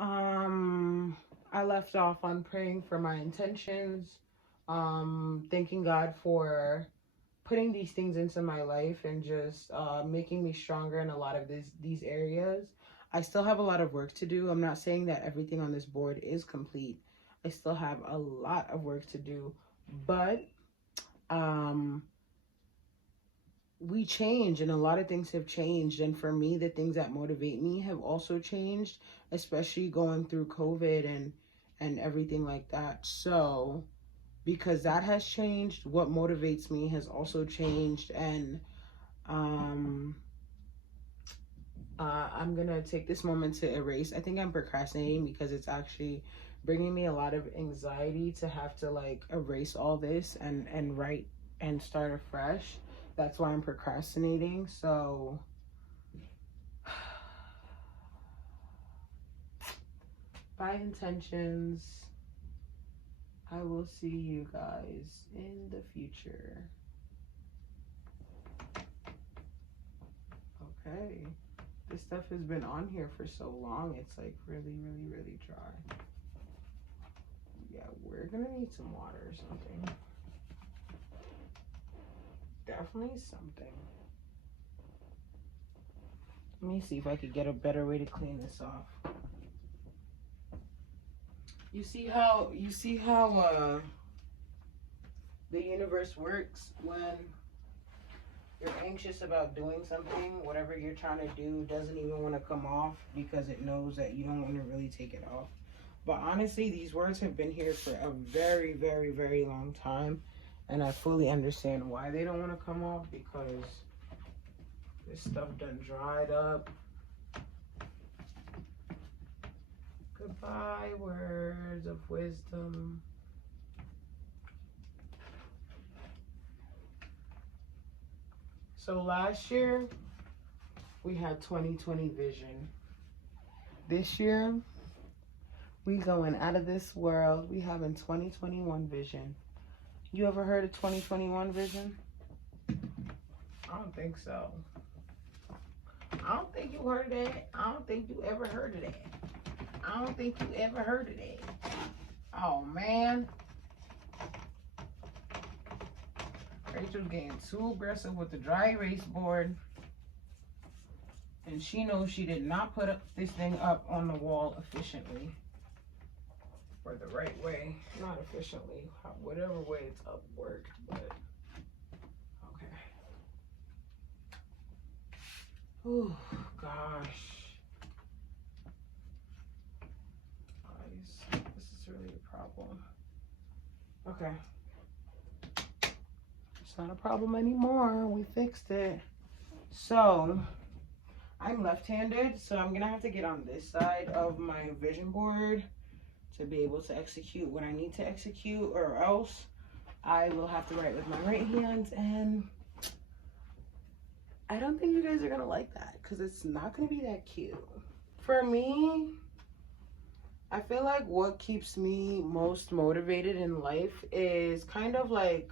Um, I left off on praying for my intentions, thanking God for putting these things into my life and just making me stronger in a lot of these areas. I still have a lot of work to do. I'm not saying that everything on this board is complete. I still have a lot of work to do, but um we change and a lot of things have changed, and for me the things that motivate me have also changed, especially going through COVID and everything like that. So because that has changed, what motivates me has also changed. And um I'm gonna take this moment to erase. I think I'm procrastinating because it's actually bringing me a lot of anxiety to have to like erase all this and write and start afresh. That's why I'm procrastinating. So by intentions, I will see you guys in the future. Okay. This stuff has been on here for so long, it's like really, really, really dry. Yeah, we're gonna need some water or something. Definitely something. Let me see if I could get a better way to clean this off. You see how the universe works when you're anxious about doing something, whatever you're trying to do doesn't even want to come off because it knows that you don't want to really take it off. But honestly, these words have been here for a very, very, very long time. And I fully understand why they don't want to come off, because this stuff done dried up. Goodbye, words of wisdom. So last year, we had 2020 vision. This year, we going out of this world. We having 2021 vision. You ever heard of 2021 vision? I don't think so. I don't think you heard of that. I don't think you ever heard of that. I don't think you ever heard of that. Oh, man. Rachel's getting too aggressive with the dry erase board. And she knows she did not put this thing up on the wall efficiently. Or the right way. Not efficiently. Whatever way it's up worked, but okay. Oh, gosh. Guys, this is really a problem. Okay. It's not a problem anymore. We fixed it. So, I'm left-handed, so I'm gonna have to get on this side of my vision board to be able to execute what I need to execute, or else I will have to write with my right hand, and I don't think you guys are gonna like that because it's not gonna be that cute. For me, I feel like what keeps me most motivated in life is kind of like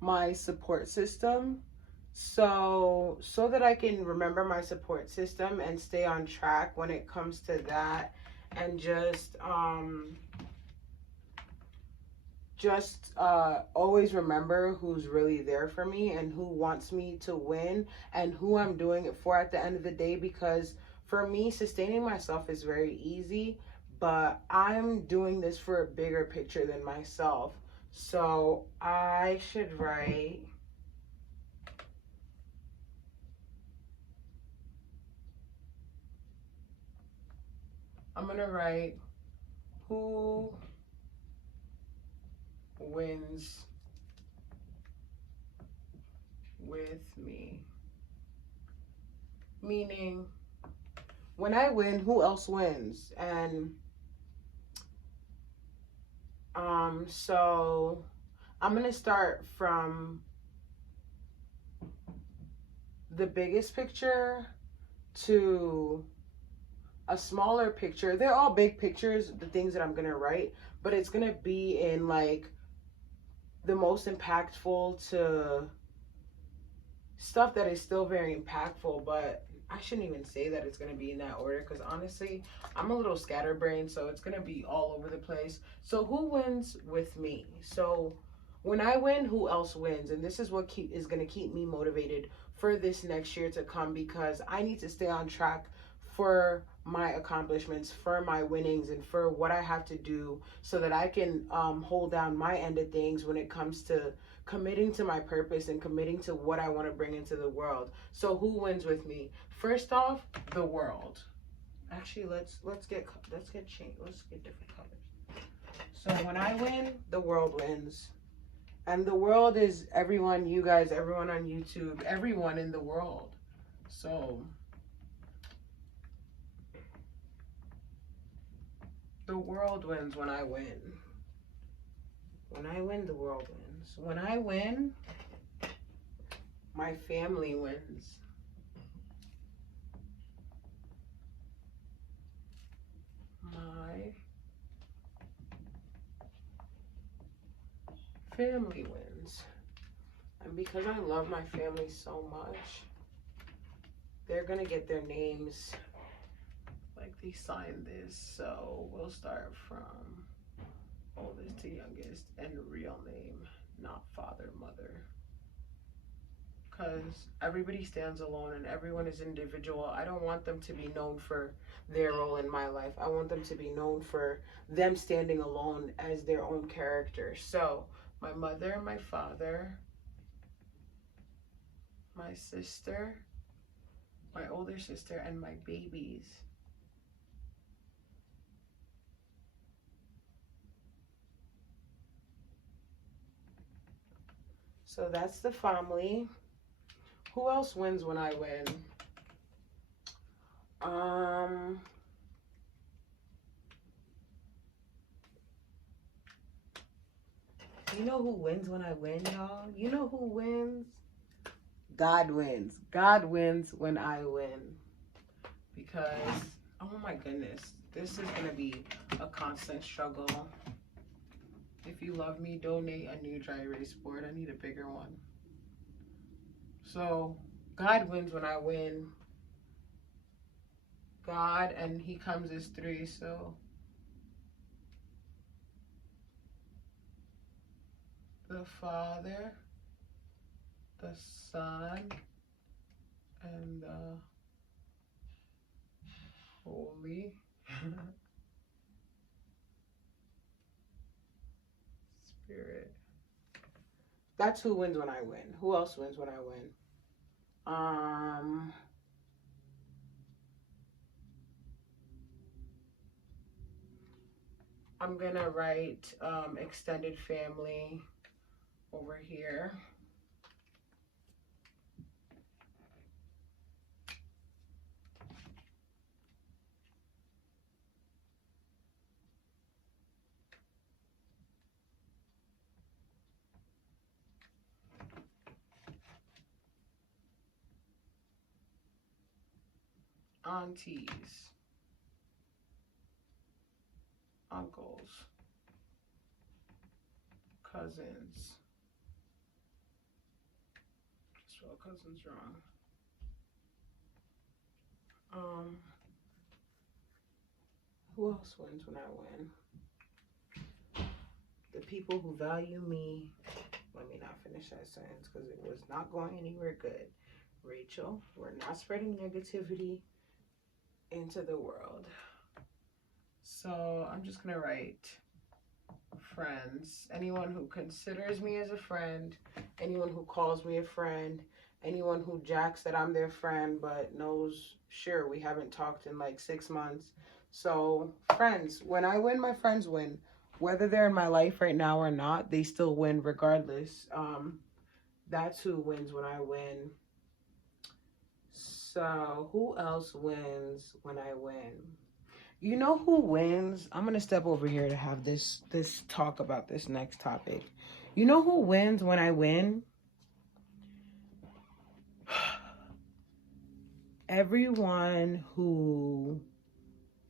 my support system. So that I can remember my support system and stay on track when it comes to that, and just always remember who's really there for me and who wants me to win and who I'm doing it for at the end of the day. Because for me, sustaining myself is very easy, but I'm doing this for a bigger picture than myself. So I should write, I'm gonna write, who wins with me? Meaning, when I win, who else wins? And so I'm gonna start from the biggest picture to a smaller picture. They're all big pictures, the things that I'm gonna write, but it's gonna be in like the most impactful to stuff that is still very impactful, but I shouldn't even say that it's going to be in that order, because honestly, I'm a little scatterbrained, so it's going to be all over the place. So who wins with me? So when I win, who else wins? And this is what is going to keep me motivated for this next year to come, because I need to stay on track for my accomplishments, for my winnings, and for what I have to do so that I can hold down my end of things when it comes to committing to my purpose and committing to what I want to bring into the world. So who wins with me? First off, the world. Actually, let's get different colors. So when I win, the world wins. And the world is everyone, you guys, everyone on YouTube, everyone in the world. So the world wins when I win. When I win, the world wins. When I win, my family wins. My family wins. And because I love my family so much, they're gonna get their names, like they signed this. So we'll start from oldest to youngest and real name, not father, mother. Because everybody stands alone and everyone is individual. I don't want them to be known for their role in my life. I want them to be known for them standing alone as their own character. So my mother, my father, my sister, my older sister, and my babies. So that's the family. Who else wins when I win? You know who wins when I win, y'all? You know who wins? God wins. God wins when I win. Because, oh my goodness, this is going to be a constant struggle. If you love me, donate a new dry erase board. I need a bigger one. So, God wins when I win. God, and he comes as 3, so the Father, the Son, and the Holy Spirit. That's who wins when I win. Who else wins when I win? I'm gonna write extended family over here. Aunties, uncles, cousins. Spell cousins wrong. Who else wins when I win? The people who value me. Let me not finish that sentence because it was not going anywhere good. Rachel, we're not spreading negativity into the world. So I'm just gonna write friends. Anyone who considers me as a friend, anyone who calls me a friend, anyone who jacks that I'm their friend but knows, sure, we haven't talked in like 6 months. So friends, when I win, my friends win. Whether they're in my life right now or not, they still win regardless. That's who wins when I win. So who else wins when I win? You know who wins? I'm gonna step over here to have this talk about this next topic. You know who wins when I win? Everyone who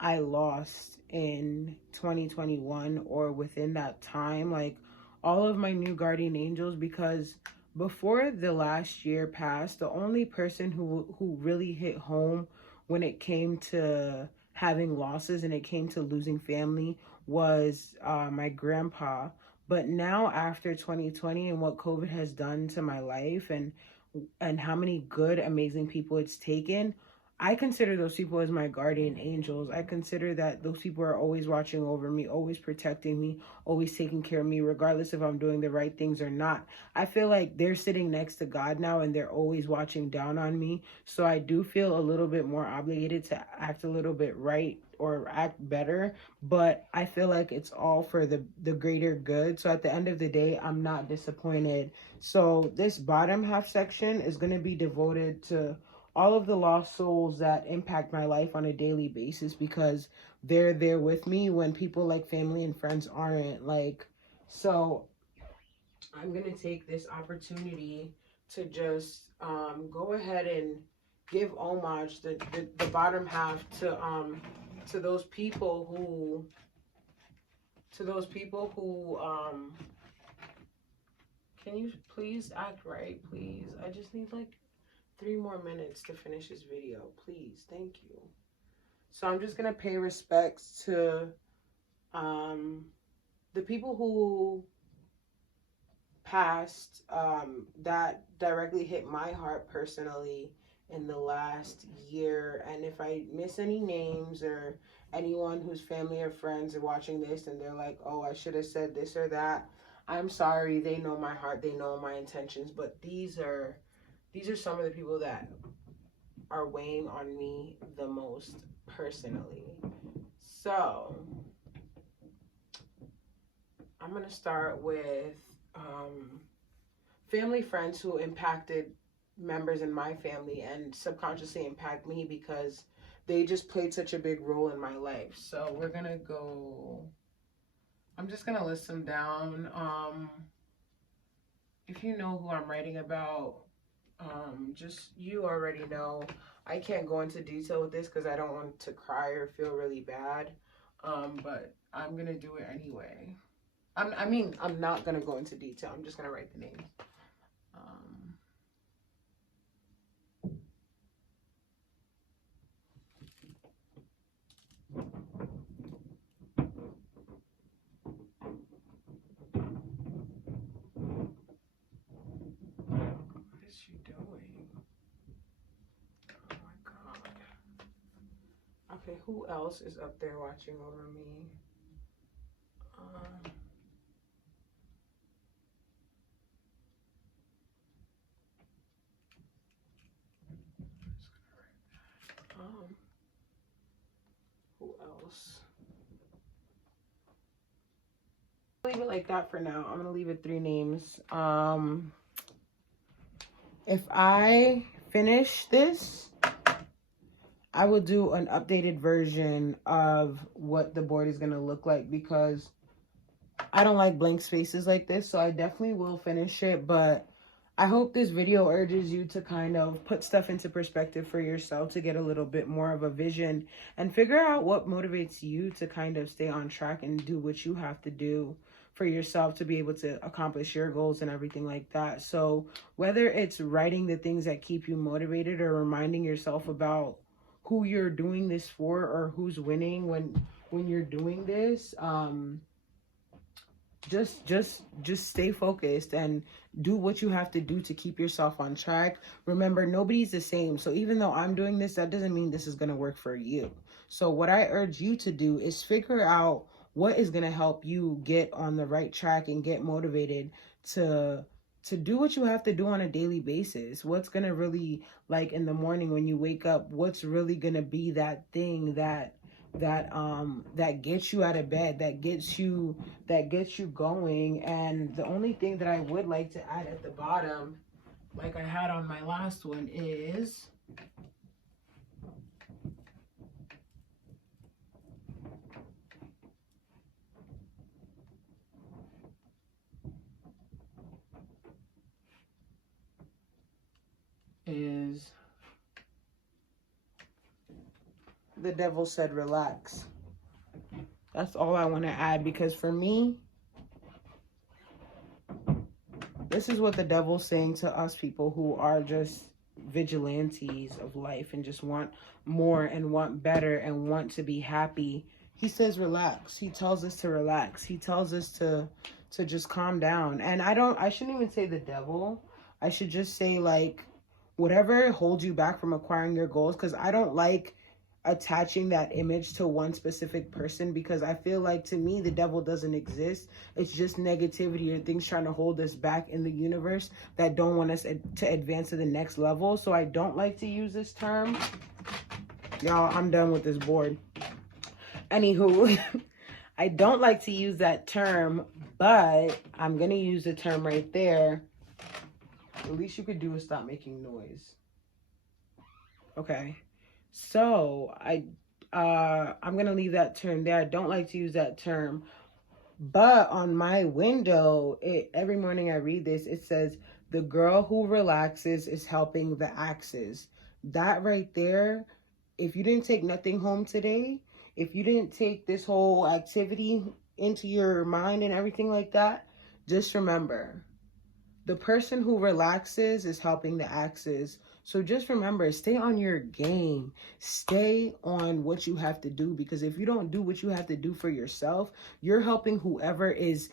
I lost in 2021 or within that time, like all of my new guardian angels, because before the last year passed, the only person who really hit home when it came to having losses and it came to losing family was my grandpa. But now after 2020 and what COVID has done to my life and how many good, amazing people it's taken, I consider those people as my guardian angels. I consider that those people are always watching over me, always protecting me, always taking care of me, regardless if I'm doing the right things or not. I feel like they're sitting next to God now and they're always watching down on me. So I do feel a little bit more obligated to act a little bit right or act better, but I feel like it's all for the greater good. So at the end of the day, I'm not disappointed. So this bottom half section is going to be devoted to all of the lost souls that impact my life on a daily basis, because they're there with me when people like family and friends aren't. Like, so I'm going to take this opportunity to just go ahead and give homage, the bottom half, to those people who can you please act right, please? I just need like 3 more minutes to finish this video, please. Thank you. So I'm just gonna pay respects to the people who passed, that directly hit my heart personally in the last year. And if I miss any names or anyone whose family or friends are watching this and they're like, oh, I should have said this or that, I'm sorry. They know my heart, they know my intentions, but these are some of the people that are weighing on me the most personally. So I'm gonna start with family, friends who impacted members in my family and subconsciously impact me because they just played such a big role in my life. So we're gonna go, I'm just gonna list them down. If you know who I'm writing about, just, you already know. I can't go into detail with this because I don't want to cry or feel really bad, but I'm gonna do it anyway. I'm not gonna go into detail. I'm just gonna write the names. What is she doing? Oh my God. Okay, who else is up there watching over me? Who else? Leave it like that for now. I'm gonna leave it 3 names. If I finish this, I will do an updated version of what the board is gonna look like, because I don't like blank spaces like this. So I definitely will finish it, but I hope this video urges you to kind of put stuff into perspective for yourself, to get a little bit more of a vision and figure out what motivates you to kind of stay on track and do what you have to do for yourself to be able to accomplish your goals and everything like that. So whether it's writing the things that keep you motivated or reminding yourself about who you're doing this for or who's winning when you're doing this, just stay focused and do what you have to do to keep yourself on track. Remember, nobody's the same. So even though I'm doing this, that doesn't mean this is going to work for you. So what I urge you to do is figure out what is going to help you get on the right track and get motivated to do what you have to do on a daily basis. What's going to really, like in the morning when you wake up, what's really going to be that thing that gets you out of bed, that gets you going. And the only thing that I would like to add at the bottom, like I had on my last one, is the devil said relax. That's all I want to add, because for me, This is what the devil's saying to us people who are just vigilantes of life and just want more and want better and want to be happy. He says relax. He tells us to relax. He tells us to just calm down. And I shouldn't even say the devil. I should just say, like, whatever holds you back from acquiring your goals, because I don't like attaching that image to one specific person, because I feel like, to me, the devil doesn't exist. It's just negativity or things trying to hold us back in the universe that don't want us to advance to the next level. So I don't like to use this term. Y'all, I'm done with this board. Anywho, I don't like to use that term, but I'm going to use the term right there. The least you could do is stop making noise. Okay. So I'm going to leave that term there. I don't like to use that term. But on my window, every morning I read this, it says, the girl who relaxes is helping the axes. That right there, if you didn't take nothing home today, if you didn't take this whole activity into your mind and everything like that, just remember, the person who relaxes is helping the axes. So just remember, stay on your game. Stay on what you have to do, because if you don't do what you have to do for yourself, you're helping whoever is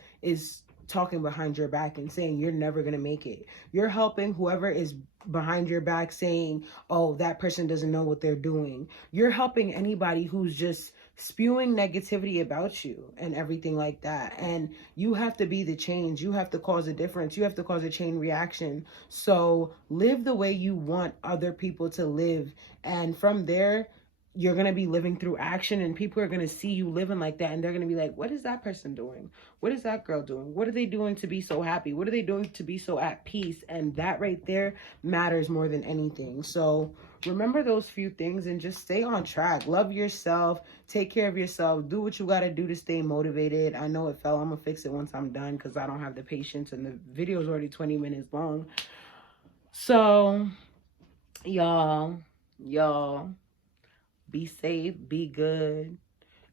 talking behind your back and saying you're never going to make it. You're helping whoever is behind your back saying, oh, that person doesn't know what they're doing. You're helping anybody who's just spewing negativity about you and everything like that. And you have to be the change. You have to cause a difference. You have to cause a chain reaction. So live the way you want other people to live. And from there, you're going to be living through action, and people are going to see you living like that. And they're going to be like, what is that person doing? What is that girl doing? What are they doing to be so happy? What are they doing to be so at peace? And that right there matters more than anything. So remember those few things and just stay on track. Love yourself. Take care of yourself. Do what you got to do to stay motivated. I know it fell. I'm going to fix it once I'm done, because I don't have the patience, and the video is already 20 minutes long. So y'all, be safe, be good,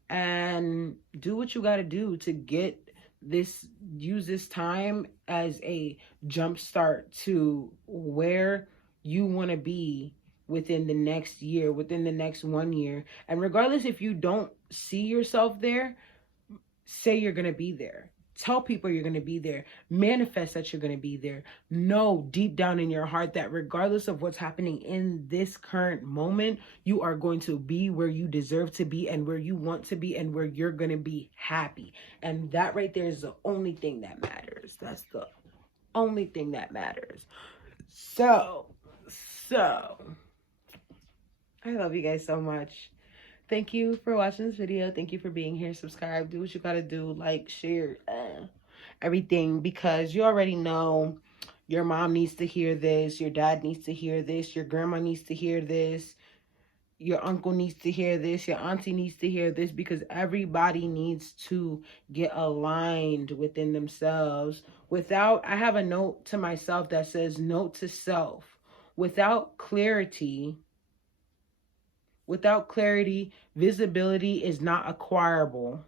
and do what you got to do to get this, use this time as a jump start to where you want to be within the next year, within the next 1 year. And regardless if you don't see yourself there, say you're going to be there. Tell people you're going to be there. Manifest that you're going to be there. Know deep down in your heart that regardless of what's happening in this current moment, you are going to be where you deserve to be and where you want to be and where you're going to be happy. And that right there is the only thing that matters. That's the only thing that matters. So, I love you guys so much. Thank you for watching this video. Thank you for being here. Subscribe. Do what you gotta do. Like, share, everything. Because you already know your mom needs to hear this. Your dad needs to hear this. Your grandma needs to hear this. Your uncle needs to hear this. Your auntie needs to hear this. Because everybody needs to get aligned within themselves. I have a note to myself that says, note to self. Without clarity, visibility is not acquirable.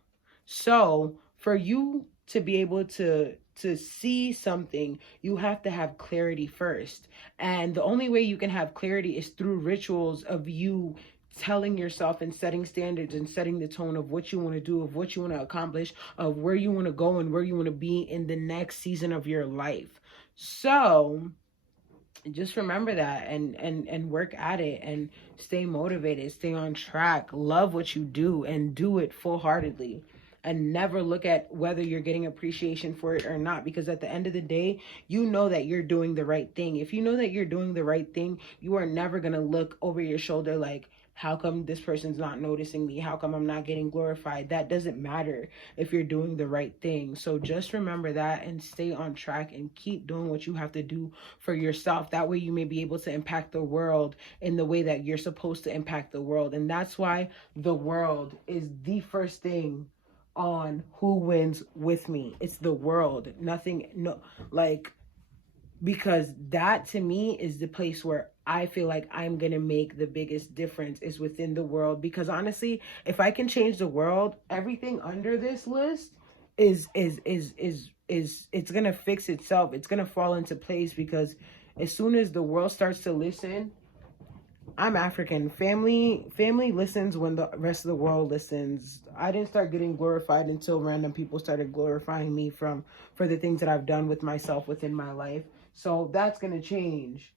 So for you to be able to see something, you have to have clarity first. And the only way you can have clarity is through rituals of you telling yourself and setting standards and setting the tone of what you want to do, of what you want to accomplish, of where you want to go and where you want to be in the next season of your life. So just remember that and work at it and stay motivated, stay on track, love what you do and do it full-heartedly, and never look at whether you're getting appreciation for it or not, because at the end of the day, you know that you're doing the right thing. If you know that you're doing the right thing, you are never going to look over your shoulder like, how come this person's not noticing me? How come I'm not getting glorified? That doesn't matter if you're doing the right thing. So just remember that and stay on track and keep doing what you have to do for yourself. That way you may be able to impact the world in the way that you're supposed to impact the world. And that's why the world is the first thing on who wins with me. It's the world. Because that to me is the place where I feel like I'm going to make the biggest difference, is within the world. Because honestly, if I can change the world, everything under this list is it's going to fix itself. It's going to fall into place, because as soon as the world starts to listen, I'm African. Family listens when the rest of the world listens. I didn't start getting glorified until random people started glorifying me for the things that I've done with myself within my life. So that's going to change.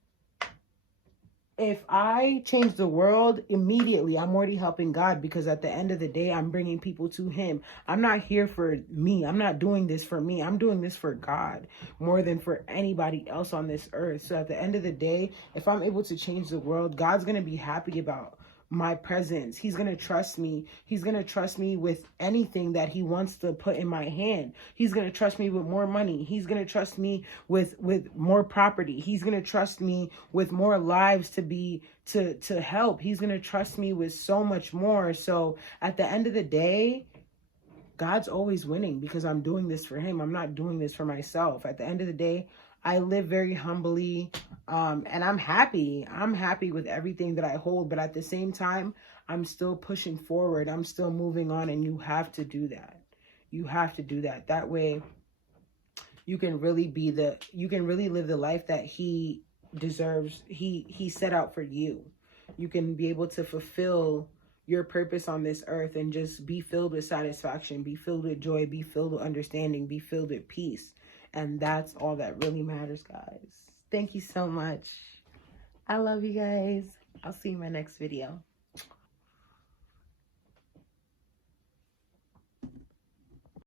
If I change the world immediately, I'm already helping God, because at the end of the day, I'm bringing people to him. I'm not here for me. I'm not doing this for me. I'm doing this for God more than for anybody else on this earth. So at the end of the day, if I'm able to change the world, God's going to be happy about my presence. He's going to trust me. He's going to trust me with anything that he wants to put in my hand. He's going to trust me with more money. He's going to trust me with more property. He's going to trust me with more lives to help. He's going to trust me with so much more. So at the end of the day, God's always winning, because I'm doing this for him. I'm not doing this for myself. At the end of the day, I live very humbly, and I'm happy. I'm happy with everything that I hold, but at the same time, I'm still pushing forward. I'm still moving on, and you have to do that. You have to do that. That way, you can really live the life that he deserves. He set out for you. You can be able to fulfill your purpose on this earth and just be filled with satisfaction, be filled with joy, be filled with understanding, be filled with peace. And that's all that really matters, guys. Thank you so much. I love you guys. I'll see you in my next video.